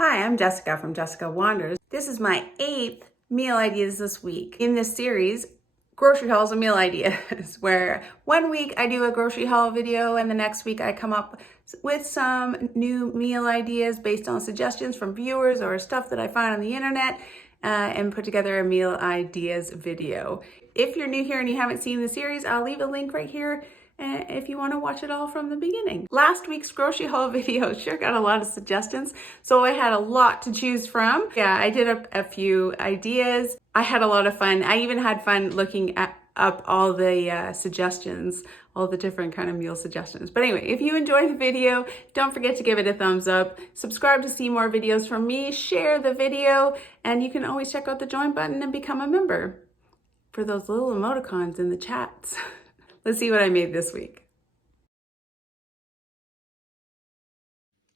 Hi, I'm Jessica from Jessica Wanders. This is my 8th meal ideas this week. In this series, grocery hauls and meal ideas, where one week I do a grocery haul video and the next week I come up with some new meal ideas based on suggestions from viewers or stuff that I find on the internet and put together a meal ideas video. If you're new here and you haven't seen the series, I'll leave a link right here if you want to watch it all from the beginning. Last week's grocery haul video sure got a lot of suggestions, so I had a lot to choose from. Yeah, I did a few ideas. I had a lot of fun. I even had fun looking up all the suggestions, all the different kind of meal suggestions. But anyway, if you enjoyed the video, don't forget to give it a thumbs up, subscribe to see more videos from me, share the video, and you can always check out the join button and become a member for those little emoticons in the chats. Let's see what I made this week.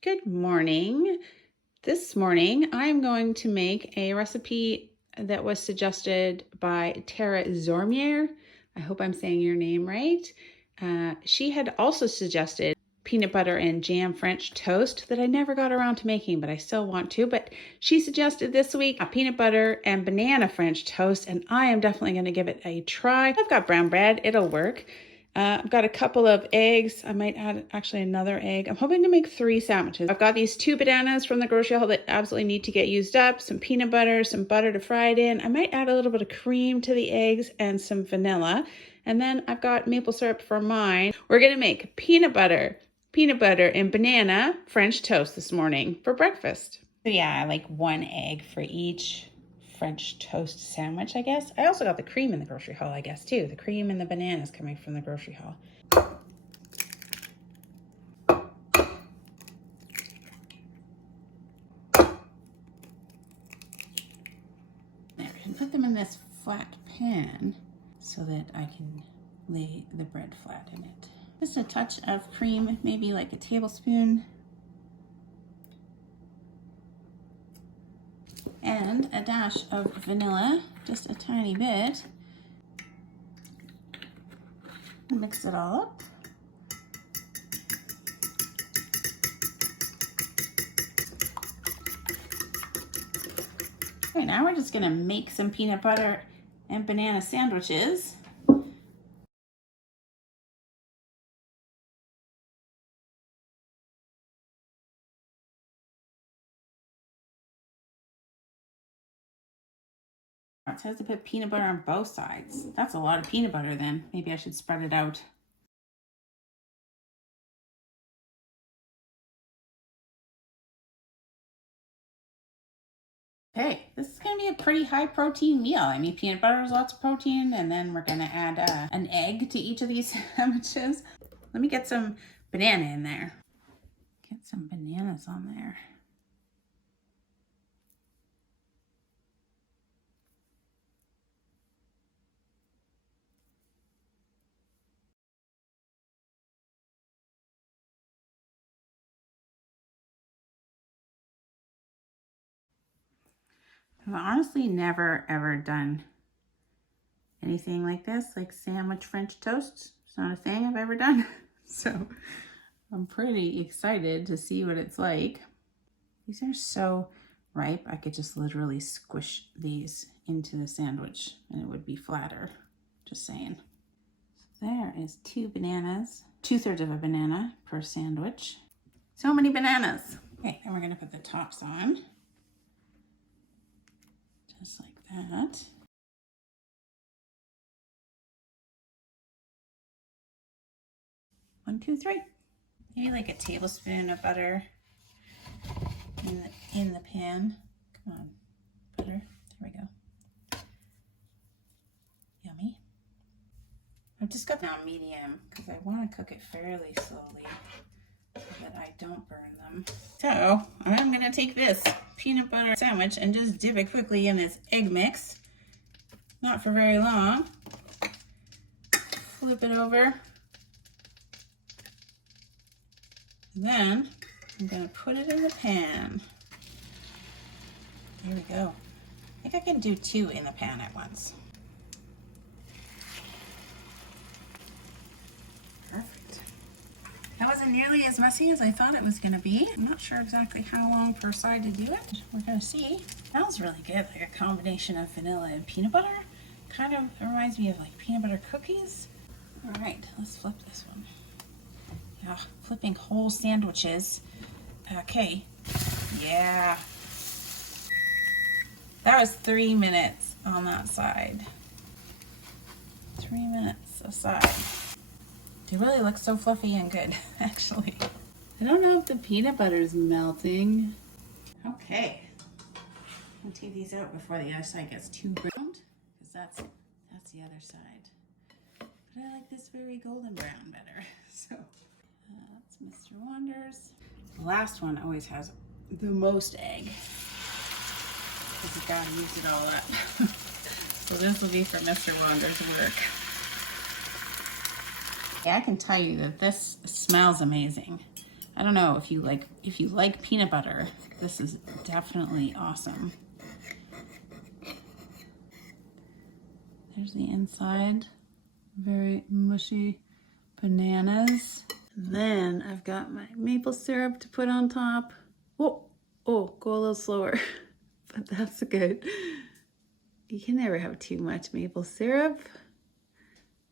Good morning. This morning, I'm going to make a recipe that was suggested by Tara Zormier. I hope I'm saying your name right. She had also suggested peanut butter and jam French toast that I never got around to making, but I still want to. But she suggested this week a peanut butter and banana French toast, and I am definitely going to give it a try. I've got brown bread, it'll work. I've got a couple of eggs. I might add actually another egg. I'm hoping to make 3 sandwiches. I've got these 2 bananas from the grocery haul that absolutely need to get used up, some peanut butter, some butter to fry it in. I might add a little bit of cream to the eggs and some vanilla. And then I've got maple syrup for mine. We're gonna make peanut butter and banana French toast this morning for breakfast. So yeah, I like 1 egg for each French toast sandwich, I guess. I also got the cream in the grocery haul, I guess, too. The cream and the bananas coming from the grocery haul. There, I can put them in this flat pan so that I can lay the bread flat in it. Just a touch of cream, maybe like a tablespoon. And a dash of vanilla, just a tiny bit. Mix it all up. Okay, now we're just gonna make some peanut butter and banana sandwiches. It says to put peanut butter on both sides. That's a lot of peanut butter then. Maybe I should spread it out. Okay, this is gonna be a pretty high protein meal. I mean, peanut butter is lots of protein, and then we're gonna add an egg to each of these sandwiches. Let me get some banana in there. Get some bananas on there. I've honestly never ever done anything like this, like sandwich French toast. It's not a thing I've ever done. So I'm pretty excited to see what it's like. These are so ripe. I could just literally squish these into the sandwich and it would be flatter. Just saying. So there is 2 bananas, 2/3 of a banana per sandwich. So many bananas. Okay, then we're gonna put the tops on. Just like that. One, two, three. Maybe like a tablespoon of butter in the pan. Come on, butter. There we go. Yummy. I've just got now medium because I want to cook it fairly slowly so that I don't burn them. So I'm going to take this peanut butter sandwich and just dip it quickly in this egg mix. Not for very long. Flip it over. And then I'm going to put it in the pan. Here we go. I think I can do 2 in the pan at once. Perfect. That wasn't nearly as messy as I thought it was gonna be. I'm not sure exactly how long per side to do it. We're gonna see. Smells really good, like a combination of vanilla and peanut butter. Kind of reminds me of like peanut butter cookies. All right, let's flip this one. Yeah, flipping whole sandwiches. Okay, yeah. That was 3 minutes on that side. 3 minutes a side. They really look so fluffy and good, actually. I don't know if the peanut butter is melting. Okay. I'll take these out before the other side gets too browned, because that's the other side. But I like this very golden brown better. So that's Mr. Wonder's. The last one always has the most egg, because you gotta use it all up. So this will be for Mr. Wonder's work. Yeah, I can tell you that this smells amazing. I don't know if you like peanut butter, this is definitely awesome. There's the inside, very mushy bananas. And then I've got my maple syrup to put on top. Oh, go a little slower, but that's good. You can never have too much maple syrup.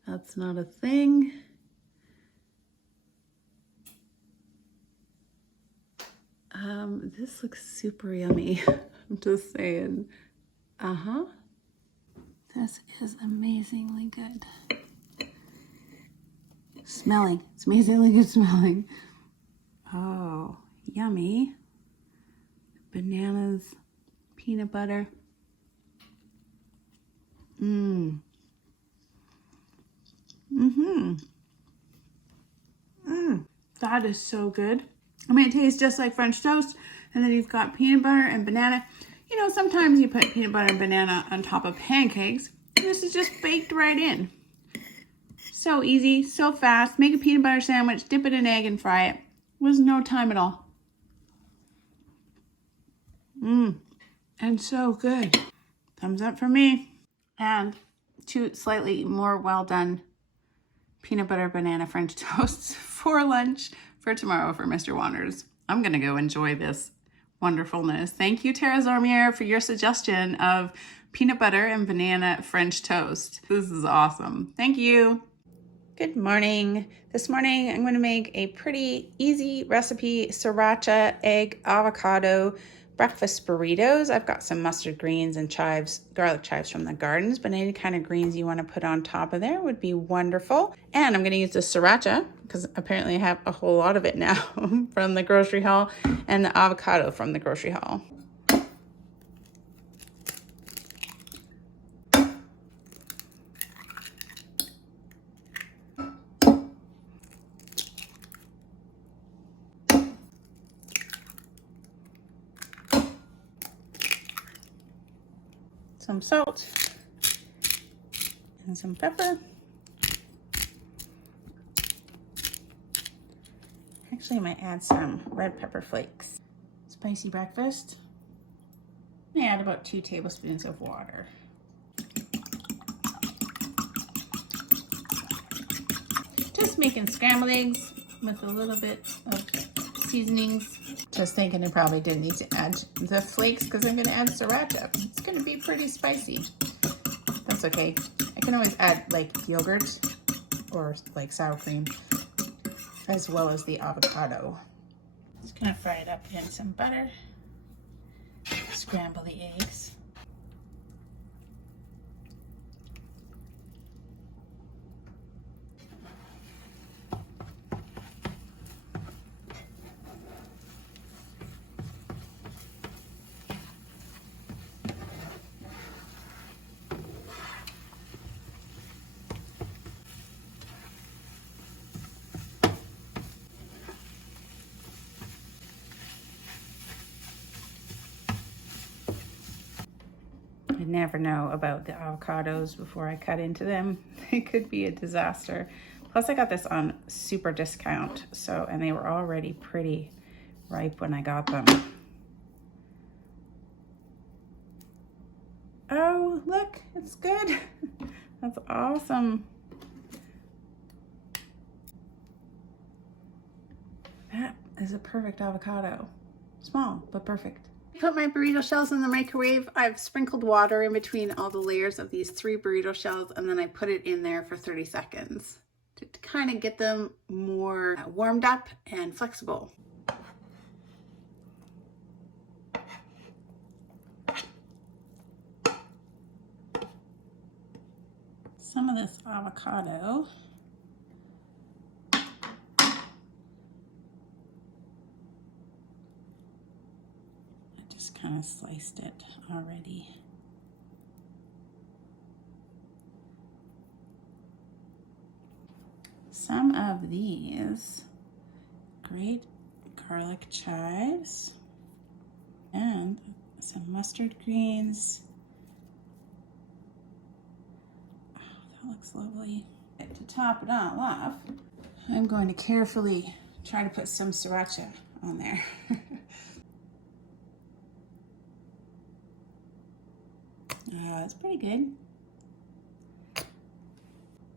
That's not a thing. This looks super yummy. I'm just saying. This is amazingly good. Smelling. It's amazingly good smelling. Oh, yummy. Bananas, peanut butter. That is so good. I mean, it tastes just like French toast, and then you've got peanut butter and banana. You know, sometimes you put peanut butter and banana on top of pancakes. This is just baked right in. So easy, so fast. Make a peanut butter sandwich, dip it in egg, and fry it. It was no time at all. And so good. Thumbs up for me. And 2 slightly more well done peanut butter banana French toasts for lunch for tomorrow for Mr. Wonders. I'm gonna go enjoy this wonderfulness. Thank you, Tara Zormier, for your suggestion of peanut butter and banana French toast. This is awesome. Thank you. Good morning. This morning I'm going to make a pretty easy recipe, Sriracha egg avocado breakfast burritos. I've got some mustard greens and chives, garlic chives from the gardens, but any kind of greens you want to put on top of there would be wonderful. And I'm going to use the Sriracha because apparently I have a whole lot of it now from the grocery haul, and the avocado from the grocery haul. Some salt and some pepper. Actually, I might add some red pepper flakes. Spicy breakfast. I add about 2 tablespoons of water. Just making scrambled eggs with a little bit of seasonings. Just thinking I probably didn't need to add the flakes because I'm going to add Sriracha. It's going to be pretty spicy. That's okay. I can always add like yogurt or like sour cream as well as the avocado. Just going to fry it up in some butter. Scramble the eggs. I never know about the avocados before I cut into them. It could be a disaster. Plus I got this on super discount, and they were already pretty ripe when I got them. Oh, look, it's good. That's awesome. is a perfect avocado. Small, but perfect. Put my burrito shells in the microwave. I've sprinkled water in between all the layers of these 3 burrito shells, and then I put it in there for 30 seconds to kind of get them more warmed up and flexible. Some of this avocado. Just kind of sliced it already. Some of these great garlic chives and some mustard greens. Oh, that looks lovely. To top it all off, I'm going to carefully try to put some sriracha on there. That's pretty good.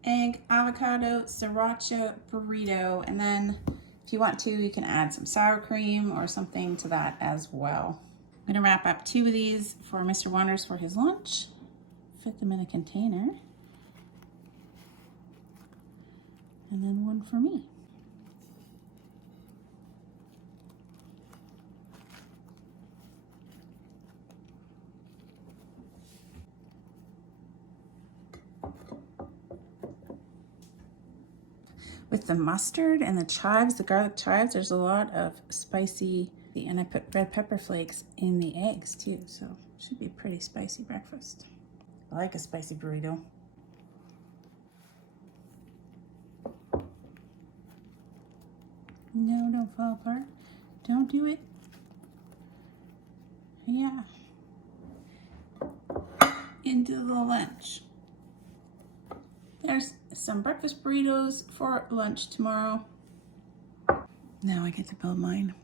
Egg, avocado, sriracha burrito, and then if you want to, you can add some sour cream or something to that as well. I'm gonna wrap up 2 of these for Mr. Wonders for his lunch. Fit them in a container. And then 1 for me. With the mustard and the chives, the garlic chives, there's a lot of spicy, and I put red pepper flakes in the eggs too, so it should be a pretty spicy breakfast. I like a spicy burrito. No, don't fall apart. Don't do it. Yeah. Into the lunch. There's some breakfast burritos for lunch tomorrow. Now I get to build mine.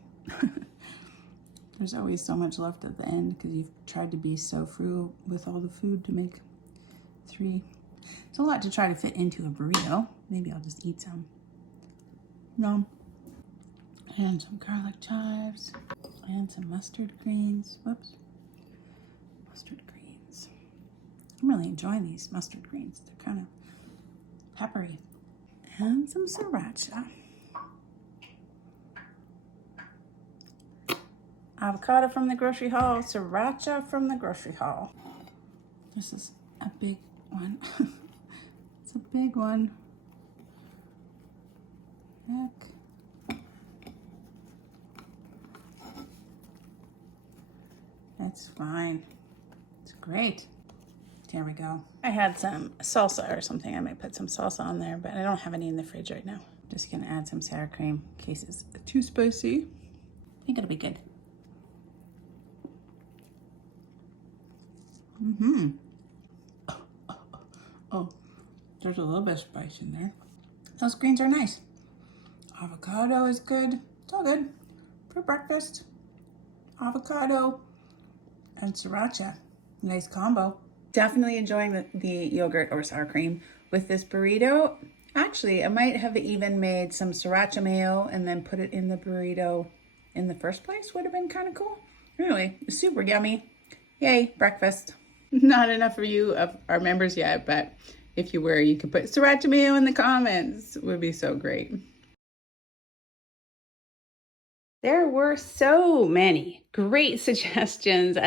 There's always so much left at the end because you've tried to be so frugal with all the food to make 3. It's a lot to try to fit into a burrito. Maybe I'll just eat some. No. And some garlic chives and some mustard greens. Whoops. Mustard greens. I'm really enjoying these mustard greens. They're kind of peppery. And some sriracha. Avocado from the grocery haul, sriracha from the grocery haul. This is a big one. It's a big one. Heck. That's fine. It's great. There we go. I had some salsa or something. I might put some salsa on there, but I don't have any in the fridge right now. Just gonna add some sour cream in case it's too spicy. I think it'll be good. Oh, there's a little bit of spice in there. Those greens are nice. Avocado is good. It's all good for breakfast. Avocado and sriracha. Nice combo. Definitely enjoying the yogurt or sour cream with this burrito. Actually, I might have even made some sriracha mayo and then put it in the burrito in the first place. Would have been kind of cool. Anyway, super yummy. Yay, breakfast. Not enough for you of our members yet, but if you were, you could put sriracha mayo in the comments. It would be so great. There were so many great suggestions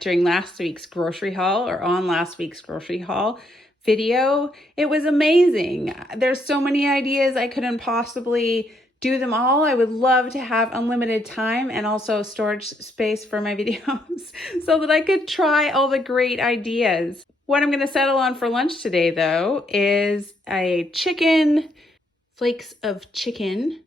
during last week's grocery haul or on last week's grocery haul video. It was amazing. There's so many ideas. I couldn't possibly do them all. I would love to have unlimited time and also storage space for my videos so that I could try all the great ideas. What I'm going to settle on for lunch today, though, is a flakes of chicken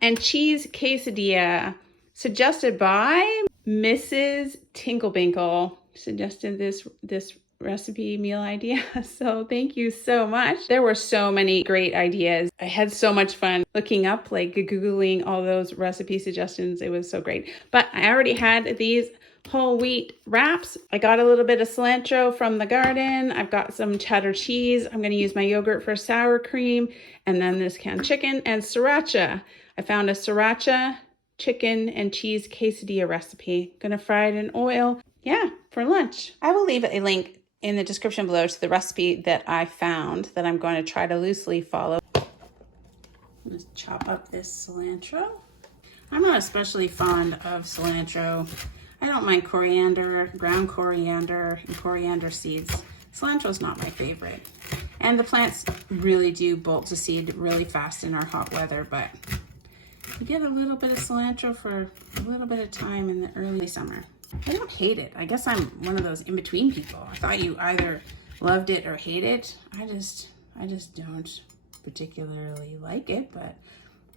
and cheese quesadilla suggested by Mrs. Tinklebinkle. Suggested this recipe meal idea. So thank you so much. There were so many great ideas. I had so much fun looking up, Googling all those recipe suggestions. It was so great. But I already had these whole wheat wraps. I got a little bit of cilantro from the garden. I've got some cheddar cheese. I'm going to use my yogurt for sour cream, and then this canned chicken and sriracha. I found a Sriracha chicken and cheese quesadilla recipe. Gonna fry it in oil. Yeah, for lunch. I will leave a link in the description below to the recipe that I found that I'm going to try to loosely follow. I'm just chop up this cilantro. I'm not especially fond of cilantro. I don't mind coriander, ground coriander, and coriander seeds. Cilantro is not my favorite. And the plants really do bolt to seed really fast in our hot weather, but you get a little bit of cilantro for a little bit of time in the early summer. I don't hate it. I guess I'm one of those in-between people. I thought you either loved it or hate it. I just don't particularly like it, but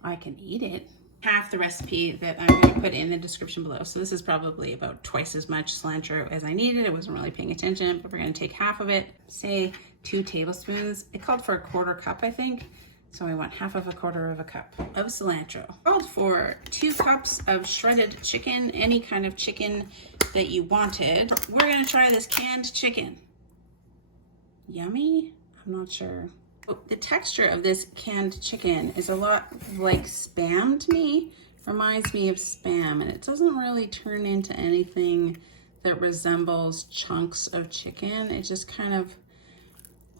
I can eat it. Half the recipe that I'm going to put in the description below. So this is probably about twice as much cilantro as I needed. I wasn't really paying attention, but we're going to take half of it, say 2 tablespoons. It called for a 1/4 cup, I think. So I want half of a 1/4 cup of cilantro. Called for 2 cups of shredded chicken, any kind of chicken that you wanted. We're going to try this canned chicken. Yummy? I'm not sure. The texture of this canned chicken is a lot like Spam to me. Reminds me of Spam, and it doesn't really turn into anything that resembles chunks of chicken. It's just kind of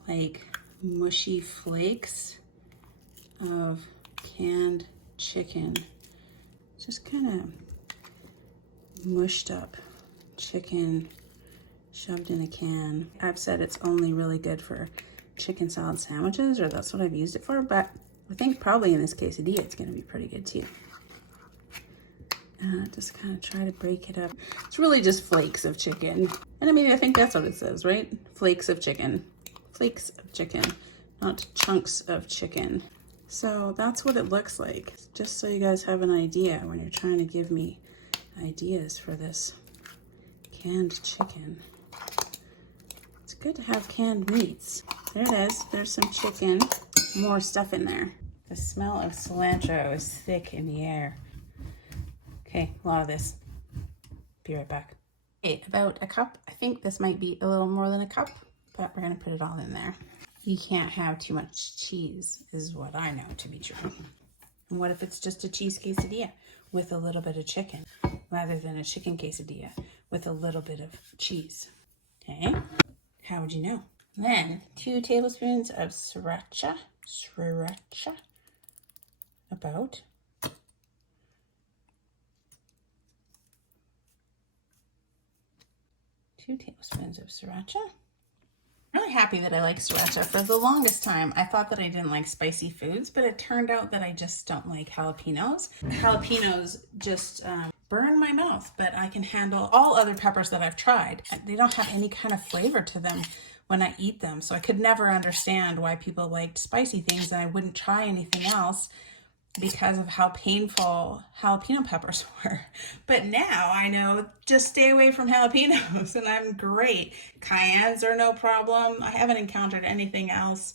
like mushy flakes of canned chicken. Just kind of mushed up chicken shoved in a can. I've said it's only really good for chicken salad sandwiches, or that's what I've used it for, but I think probably in this quesadilla it's going to be pretty good too. Just kind of try to break it up. It's really just flakes of chicken, and I mean, I think that's what it says, right? Flakes of chicken. Flakes of chicken, not chunks of chicken. So that's what it looks like, just so you guys have an idea when you're trying to give me ideas for this canned chicken. It's good to have canned meats. There it is. There's some chicken, more stuff in there. The smell of cilantro is thick in the air. Okay, a lot of this. Be right back. Okay, about a cup. I think this might be a little more than a cup, but we're gonna put it all in there. You can't have too much cheese, is what I know to be true. And what if it's just a cheese quesadilla with a little bit of chicken, rather than a chicken quesadilla with a little bit of cheese? Okay, how would you know? Then 2 tablespoons of sriracha, about. Two tablespoons of sriracha. I'm really happy that I like sriracha. For the longest time, I thought that I didn't like spicy foods, but it turned out that I just don't like jalapenos. Jalapenos just burn my mouth, but I can handle all other peppers that I've tried. They don't have any kind of flavor to them when I eat them, so I could never understand why people liked spicy things, and I wouldn't try anything else because of how painful jalapeno peppers were. But now I know, just stay away from jalapenos and I'm great. Cayennes are no problem. I haven't encountered anything else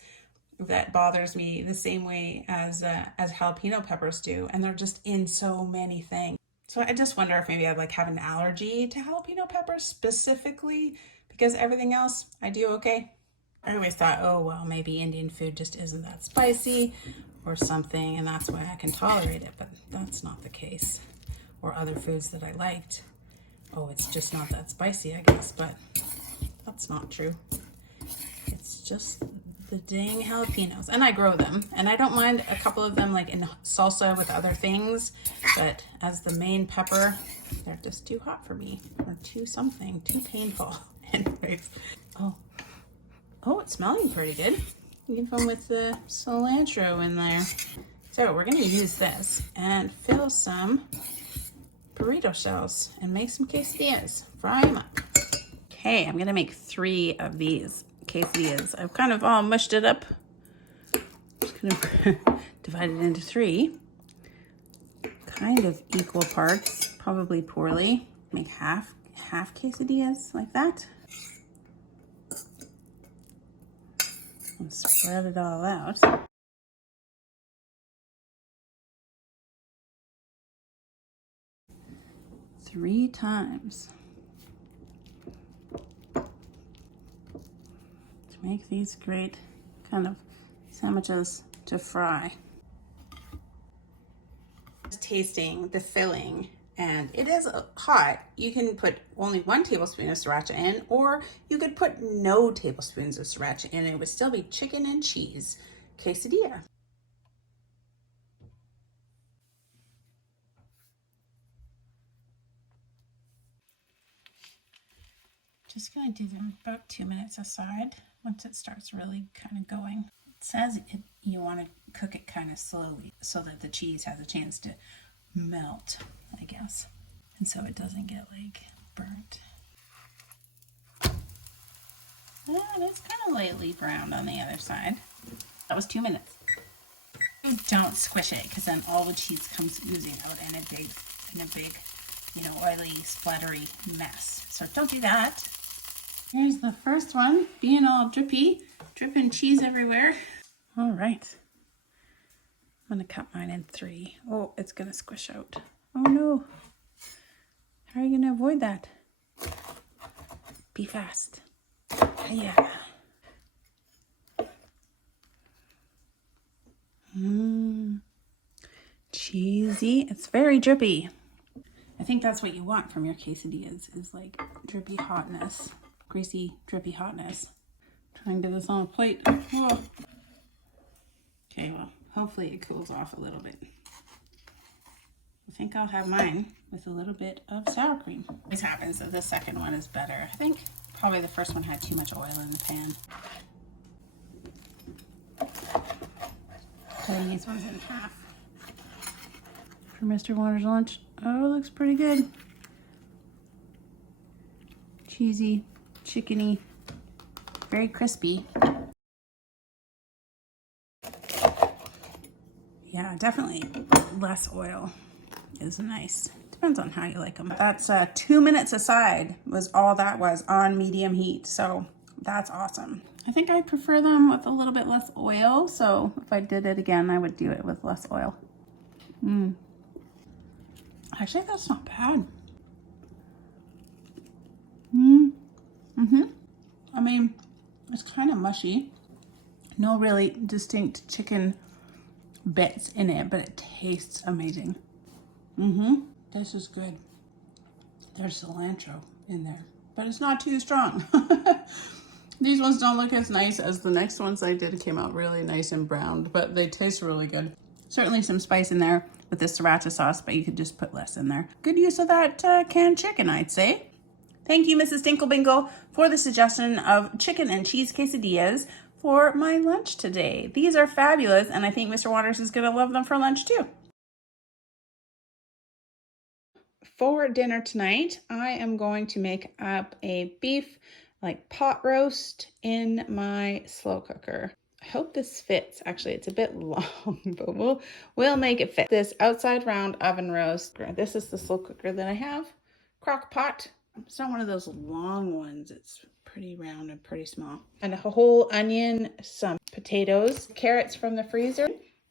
that bothers me the same way as jalapeno peppers do, and they're just in so many things. So I just wonder if maybe I like have an allergy to jalapeno peppers specifically, because everything else I do okay. I always thought, oh well, maybe Indian food just isn't that spicy or something, and that's why I can tolerate it, but that's not the case. Or other foods that I liked. Oh, it's just not that spicy, I guess, but that's not true. It's just the dang jalapenos, and I grow them, and I don't mind a couple of them like in salsa with other things, but as the main pepper, they're just too hot for me, or too painful. Anyways, oh, it's smelling pretty good. Even with the cilantro in there. So we're gonna use this and fill some burrito shells and make some quesadillas. Fry them up. Okay, I'm gonna make 3 of these quesadillas. I've kind of all mushed it up. Just gonna divide it into 3. Kind of equal parts, probably poorly. Make half quesadillas like that. And spread it all out. 3 times to make these great kind of sandwiches to fry. tasting the filling, and it is hot. You can put only 1 tablespoon of sriracha in, or you could put no tablespoons of sriracha in. It would still be chicken and cheese quesadilla. Just gonna do them about 2 minutes aside once it starts really kind of going. It says you want to cook it kind of slowly so that the cheese has a chance to melt, I guess, and so it doesn't get like burnt. Yeah, it's kind of lightly browned on the other side. That was 2 minutes. Don't squish it, because then all the cheese comes oozing out in a big, oily, splattery mess. So don't do that. Here's the first one, being all drippy, dripping cheese everywhere. All right. I'm gonna cut mine in 3. Oh, it's gonna squish out. Oh no. How are you gonna avoid that? Be fast. Yeah. Cheesy. It's very drippy. I think that's what you want from your quesadillas, is like drippy hotness. Greasy, drippy hotness. Try and get this on a plate. Oh. Okay, well, hopefully it cools off a little bit. I think I'll have mine with a little bit of sour cream. This happens that the second one is better. I think probably the first one had too much oil in the pan. Cutting these ones in half for Mr. Waters' lunch. Oh, it looks pretty good. Cheesy, chickeny, very crispy. Yeah, definitely less oil is nice. Depends on how you like them. That's 2 minutes aside was all that was on medium heat. So that's awesome. I think I prefer them with a little bit less oil. So if I did it again, I would do it with less oil. Actually, that's not bad. I mean, it's kind of mushy. No really distinct chicken bits in it, but it tastes amazing. This is good. There's cilantro in there, but it's not too strong. These ones don't look as nice as the next ones I did. It came out really nice and browned, but they taste really good. Certainly some spice in there with the sriracha sauce, but you could just put less in there. Good use of that canned chicken, I'd say. Thank you, Mrs. Dinklebingle, for the suggestion of chicken and cheese quesadillas for my lunch today. These are fabulous, and I think Mr. Waters is gonna love them for lunch too. For dinner tonight, I am going to make up a beef pot roast in my slow cooker. I hope this fits. Actually, it's a bit long, but we'll make it fit. This outside round oven roast. This is the slow cooker that I have. Crock pot. It's not one of those long ones. It's pretty round and pretty small. And a whole onion, some potatoes, carrots from the freezer,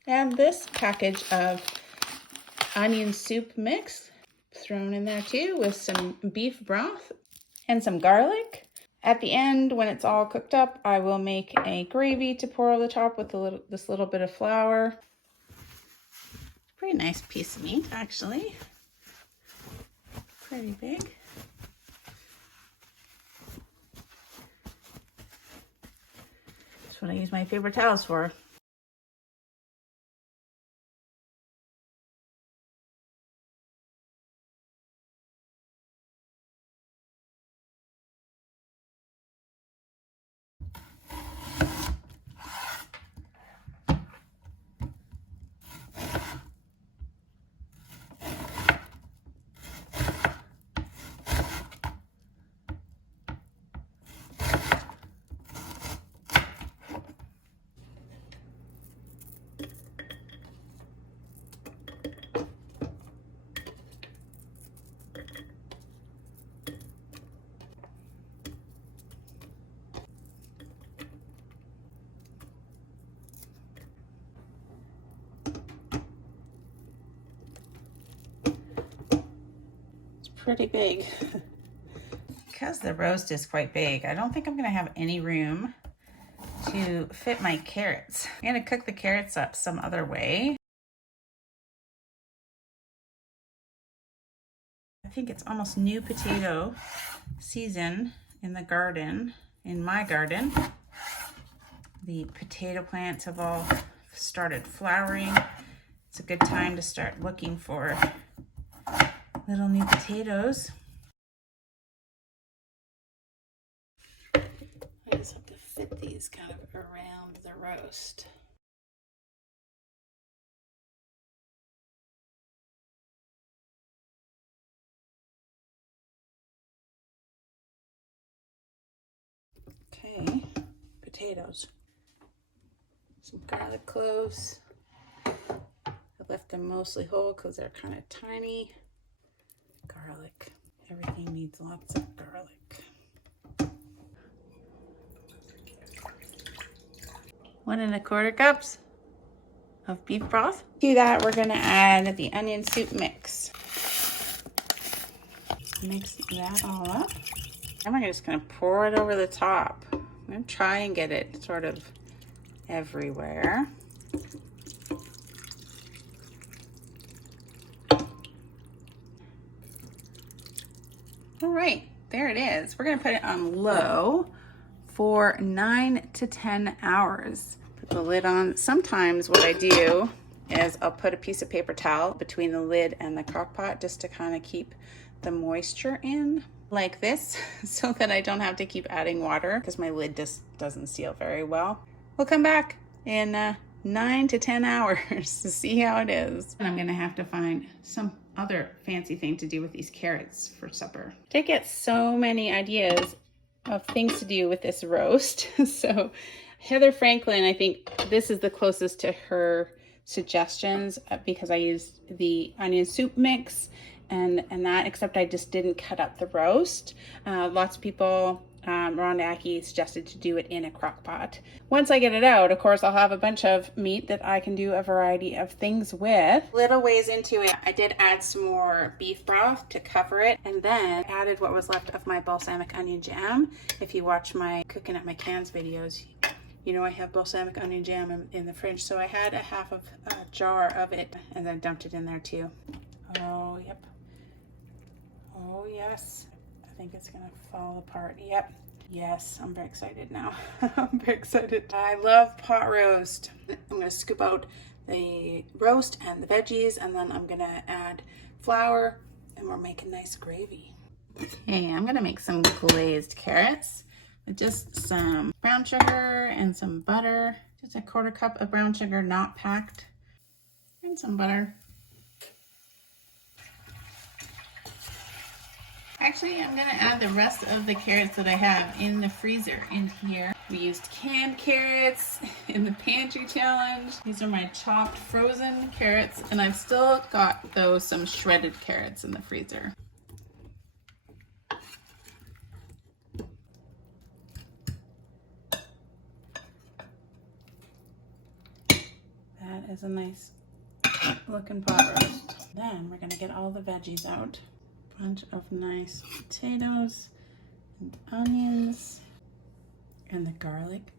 and this package of onion soup mix thrown in there too, with some beef broth and some garlic. At the end, when it's all cooked up, I will make a gravy to pour over the top with this little bit of flour. Pretty nice piece of meat, actually. Pretty big. That's what I use my paper towels for. Pretty big. Because the roast is quite big, I don't think I'm gonna have any room to fit my carrots. I'm gonna cook the carrots up some other way. think it's almost new potato season in the garden, in my garden. The potato plants have all started flowering. It's a good time to start looking for little new potatoes. I just have to fit these kind of around the roast. Okay, potatoes. Some garlic cloves. I left them mostly whole because they're kind of tiny. Garlic. Everything needs lots of garlic. 1 1/4 cups of beef broth. To that, we're going to add the onion soup mix. Mix that all up. And we're just going to pour it over the top. I'm going to try and get it sort of everywhere. All right, there it is. We're going to put it on low for 9 to 10 hours. Put the lid on. Sometimes what I do is I'll put a piece of paper towel between the lid and the crock pot just to kind of keep the moisture in like this so that I don't have to keep adding water because my lid just doesn't seal very well. We'll come back in 9 to 10 hours to see how it is. And I'm gonna have to find some other fancy thing to do with these carrots for supper. I get so many ideas of things to do with this roast. So Heather Franklin, I think this is the closest to her suggestions because I used the onion soup mix and that, except I just didn't cut up the roast. Lots of people, Rhonda Aki suggested to do it in a crock pot. Once I get it out, of course, I'll have a bunch of meat that I can do a variety of things with. Little ways into it, I did add some more beef broth to cover it, and then added what was left of my balsamic onion jam. If you watch my cooking at my cans videos, you know I have balsamic onion jam in the fridge, so I had a half of a jar of it and then dumped it in there too. Oh, yep. Oh, yes. I think it's gonna fall apart. Yep. Yes, I'm very excited now. I'm very excited. I love pot roast. I'm gonna scoop out the roast and the veggies, and then I'm gonna add flour, and we're making nice gravy. Okay, I'm gonna make some glazed carrots with just some brown sugar and some butter. Just a 1/4 cup of brown sugar, not packed, and some butter. Actually, I'm gonna add the rest of the carrots that I have in the freezer in here. We used canned carrots in the pantry challenge. These are my chopped frozen carrots, and I've still got some shredded carrots in the freezer. That is a nice looking pot roast. Then we're gonna get all the veggies out. Bunch of nice potatoes and onions and the garlic.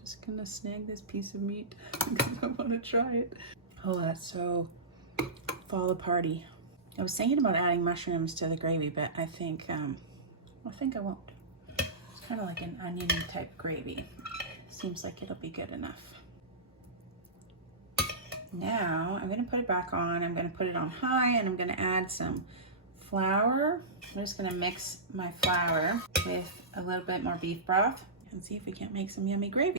Just gonna snag this piece of meat because I want to try it. Oh, that's so fall aparty. I was thinking about adding mushrooms to the gravy, but I think I won't. It's kind of like an onion type gravy. Seems like it'll be good enough. Now I'm gonna put it back on. I'm gonna put it on high, and I'm gonna add some flour. I'm just gonna mix my flour with a little bit more beef broth and see if we can't make some yummy gravy.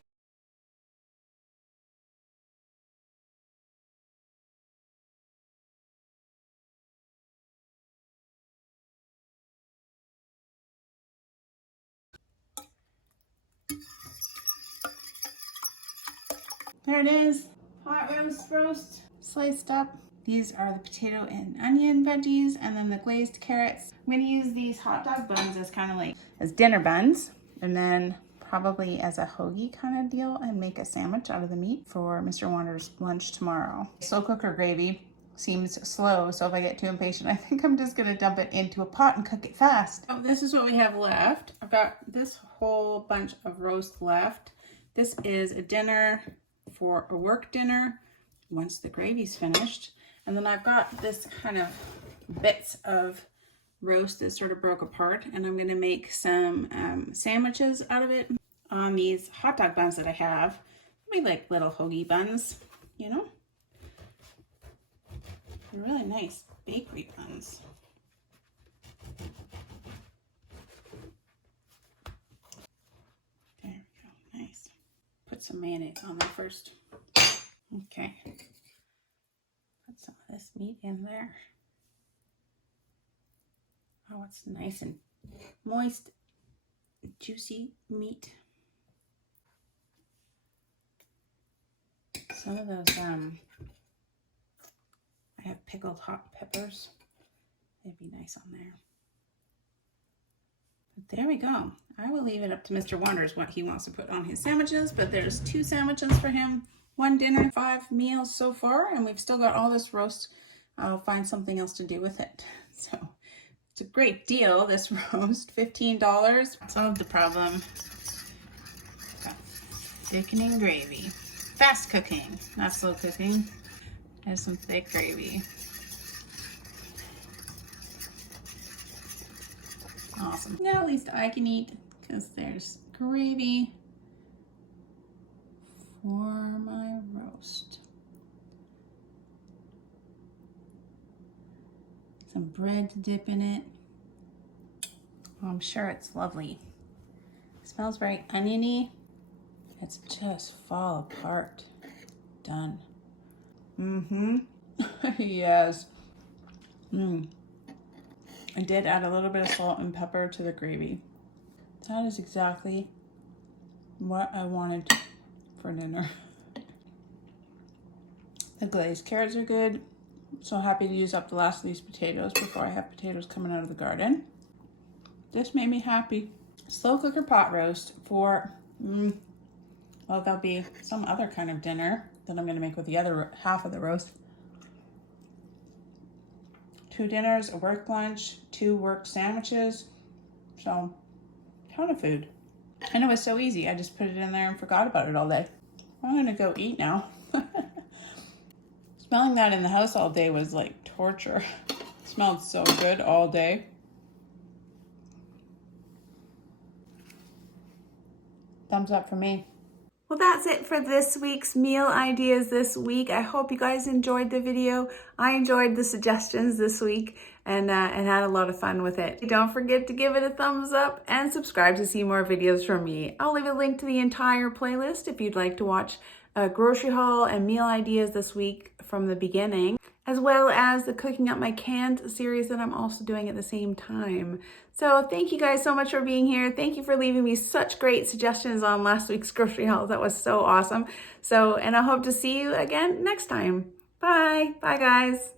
There it is, pot roast, sliced up. These are the potato and onion veggies, and then the glazed carrots. I'm gonna use these hot dog buns as kind of like as dinner buns, and then probably as a hoagie kind of deal, and make a sandwich out of the meat for Mr. Wander's lunch tomorrow. Slow cooker gravy seems slow, so if I get too impatient, I think I'm just gonna dump it into a pot and cook it fast. Oh, this is what we have left. I've got this whole bunch of roast left. This is a dinner for a work dinner once the gravy's finished. And then I've got this kind of bits of roast that sort of broke apart, and I'm going to make some sandwiches out of it on these hot dog buns that I have. Maybe like little hoagie buns, you know? They're really nice bakery buns. There we go, nice. Put some mayonnaise on there first. Okay. Put some of this meat in there. Oh, it's nice and moist, juicy meat. Some of those, I have pickled hot peppers. They'd be nice on there. But there we go. I will leave it up to Mr. Wonders what he wants to put on his sandwiches, but there's 2 sandwiches for him. 1 dinner, 5 meals so far, and we've still got all this roast. I'll find something else to do with it. So it's a great deal, this roast, $15. Solved the problem. Thickening gravy. Fast cooking, not slow cooking. There's some thick gravy. Awesome. Now at least I can eat because there's gravy for my roast. Some bread to dip in it. Oh, I'm sure it's lovely. It smells very oniony. It's just fall apart. Done. Yes. I did add a little bit of salt and pepper to the gravy. That is exactly what I wanted for dinner. The glazed carrots are good. So happy to use up the last of these potatoes before I have potatoes coming out of the garden. This made me happy. Slow cooker pot roast for, well, there'll be some other kind of dinner that I'm going to make with the other half of the roast. 2 dinners, a work lunch, 2 work sandwiches. So, ton of food. And it was so easy. I just put it in there and forgot about it all day. I'm going to go eat now. Smelling that in the house all day was like torture. It smelled so good all day. Thumbs up for me. Well, that's it for this week's meal ideas this week. I hope you guys enjoyed the video. I enjoyed the suggestions this week and had a lot of fun with it. Don't forget to give it a thumbs up and subscribe to see more videos from me. I'll leave a link to the entire playlist if you'd like to watch a grocery haul and meal ideas this week from the beginning, as well as the Cooking Up My Cans series that I'm also doing at the same time. So thank you guys so much for being here. Thank you for leaving me such great suggestions on last week's grocery haul. That was so awesome. And I hope to see you again next time. Bye. Bye, guys.